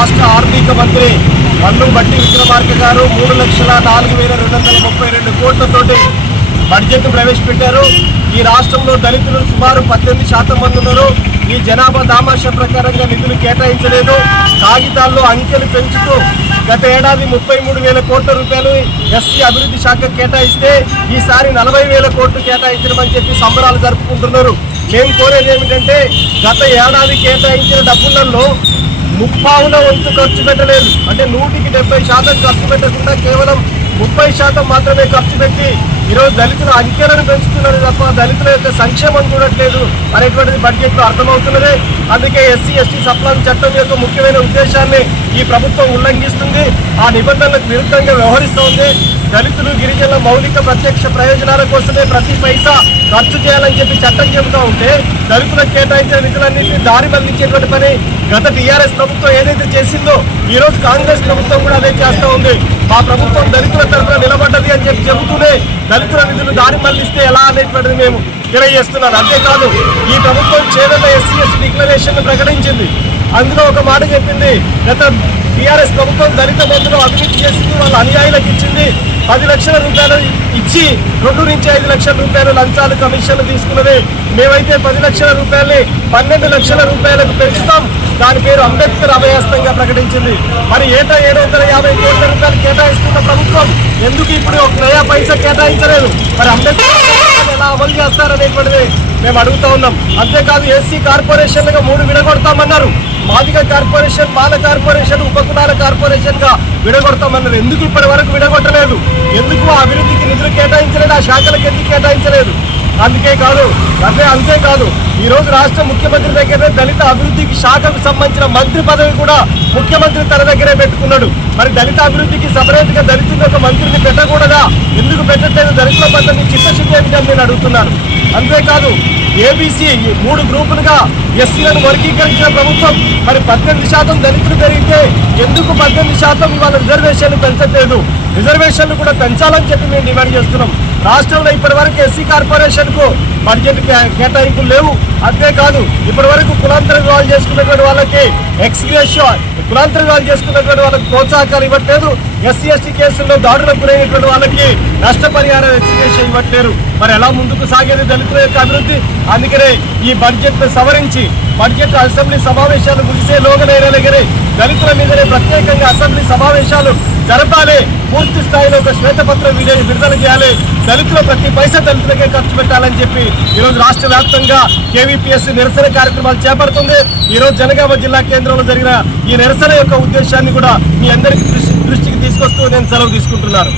రాష్ట్ర ఆర్థిక మంత్రి మల్లు భట్టి విక్రమార్క గారు 3,04,232 కోట్లతోటి బడ్జెట్ ప్రవేశపెట్టారు. ఈ రాష్ట్రంలో దళితులు సుమారు 18% మంది ఉన్నారు. ఈ జనాభా దామాషా ప్రకారంగా నిధులు కేటాయించలేదు. కాగితాల్లో అంకెలు పెంచుతూ గత ఏడాది 33,000 కోట్ల రూపాయలు ఎస్సీ అభివృద్ధి శాఖ కేటాయిస్తే ఈసారి 40,000 కోట్లు కేటాయించడమని చెప్పి సంబరాలు జరుపుకుంటున్నారు. మేము కోరేది ఏమిటంటే గత ఏడాది కేటాయించిన డబ్బులలో 30వ వంతు ఖర్చు పెట్టలేదు. అంటే 100% ఖర్చు పెట్టకుండా కేవలం 30% మాత్రమే ఖర్చు పెట్టి ఈరోజు దళితుల అంకెలను పెంచుతున్నారు తప్ప దళితుల యొక్క సంక్షేమం చూడట్లేదు అనేటువంటిది బడ్జెట్లో అర్థమవుతున్నది. అందుకే ఎస్సీ ఎస్టీ సప్లాన్ చట్టం యొక్క ముఖ్యమైన ఉద్దేశాన్ని ఈ ప్రభుత్వం ఉల్లంఘిస్తుంది. ఆ నిబంధనలకు విరుద్ధంగా వ్యవహరిస్తోంది. దళితులు గిరిజనుల మౌలిక ప్రత్యక్ష ప్రయోజనాల కోసమే ప్రతి పైసా ఖర్చు చేయాలని చెప్పి చట్టం చెబుతూ ఉంటే దళితులకు కేటాయించిన నిధులన్నింటినీ దారి మళ్లించేటువంటి పని గత టీఆర్ఎస్ ప్రభుత్వం ఏదైతే చేసిందో ఈరోజు కాంగ్రెస్ ప్రభుత్వం కూడా అదే చేస్తూ ఉంది. మా ప్రభుత్వం దళితుల తరఫున నిలబడ్డది అని చెప్పి చెబుతూనే దళితుల నిధులు దారి మళ్లిస్తే ఎలా అనేటువంటిది మేము తెలియజేస్తున్నాను. అంతేకాదు ఈ ప్రభుత్వం చేదల ఎస్సీ ఎస్టీ డిక్లరేషన్ ప్రకటించింది. అందులో ఒక మాట చెప్పింది, గత టీఆర్ఎస్ ప్రభుత్వం దళిత బంధువులు అభివృద్ధి చేసింది, వాళ్ళ అనుయాయులకు ఇచ్చింది. 10 లక్షల రూపాయలు ఇచ్చి 2 నుంచి 5 లక్షల రూపాయలు లంచాలు కమిషన్లు తీసుకున్నది. మేమైతే 10 లక్షల రూపాయలని 12 లక్షల రూపాయలకు పెంచుతాం. దాని పేరు అంబేద్కర్ అభయాస్తంగా ప్రకటించింది. మరి ఏటా 750 కోట్ల రూపాయలు కేటాయిస్తున్న ప్రభుత్వం ఎందుకు ఇప్పుడు 1 నయా పైసా కేటాయించలేదు? మరి అంబేద్కర్ ఎలా అమలు చేస్తారనేటువంటిది మేము అడుగుతా ఉన్నాం. అంతేకాదు ఎస్సీ కార్పొరేషన్లుగా 3 విడగొడతామన్నారు. మాదిగ కార్పొరేషన్, మాల కార్పొరేషన్, ఉపకులాల కార్పొరేషన్ గా విడగొడతామన్నారు. ఎందుకు ఇప్పటి వరకు విడగొట్టలేదు? ఎందుకు ఆ అభివృద్ధికి నిధులు కేటాయించలేదు? ఆ శాఖలకు ఎందుకు కేటాయించలేదు? అంతేకాదు ఈరోజు రాష్ట్ర ముఖ్యమంత్రి దగ్గరే దళిత అభివృద్ధికి శాఖకు సంబంధించిన మంత్రి పదవి కూడా ముఖ్యమంత్రి తన దగ్గరే పెట్టుకున్నాడు. మరి దళిత అభివృద్ధికి సపరేట్ గా దళితుల ఒక మంత్రిని పెట్టకూడదా? ఎందుకు పెట్టట్లేదు? దళితుల పద్ధతి చిత్తశుద్ధి ఏమిటని నేను అడుగుతున్నాను. అంతేకాదు ఏబీసీ 3 గ్రూపులుగా ఎస్సీలను వర్గీకరించిన ప్రభుత్వం మరి 18% దళితులు పెరిగితే ఎందుకు 18% ఇవాళ రిజర్వేషన్లు పెంచట్లేదు? రిజర్వేషన్లు కూడా పెంచాలని చెప్పి మేము డిమాండ్ చేస్తున్నాం. రాష్ట్రంలో ఇప్పటి వరకు ఎస్సీ కార్పొరేషన్ కు బడ్జెట్ కేటాయింపులు లేవు. అంతేకాదు ఇప్పటి వరకు కులాంతర వివాహాలు చేసుకున్నటువంటి వాళ్ళకి ఎక్స్గ్రేషియో, కులాంతర వివాహాలు చేసుకున్నటువంటి వాళ్ళకి ప్రోత్సాహకాలు ఇవ్వట్లేదు. ఎస్సీ ఎస్టీ కేసుల్లో దాడులకు గురైనటువంటి వాళ్ళకి నష్టపరిహారం ఎక్స్గ్రేషియో ఇవ్వట్లేరు. మరి ఎలా ముందుకు సాగేది దళితుల యొక్క అభివృద్ధి? అందుకనే ఈ బడ్జెట్ సవరించి బడ్జెట్ అసెంబ్లీ సమావేశాలు ముగిసే లోగనైనగరే దళితుల మీదనే ప్రత్యేకంగా అసెంబ్లీ సమావేశాలు జరపాలి. పూర్తి స్థాయిలో ఒక శ్వేతపత్రం విడుదల చేయాలి. దళితుల ప్రతి పైసా దళితులకే ఖర్చు పెట్టాలని చెప్పి ఈరోజు రాష్ట్ర వ్యాప్తంగా కేవీపీఎస్ నిరసన కార్యక్రమాలు చేపడుతుంది. ఈరోజు జనగామ జిల్లా కేంద్రంలో జరిగిన ఈ నిరసన యొక్క ఉద్దేశాన్ని కూడా మీ అందరికీ దృష్టికి తీసుకొస్తూ నేను సెలవు తీసుకుంటున్నాను.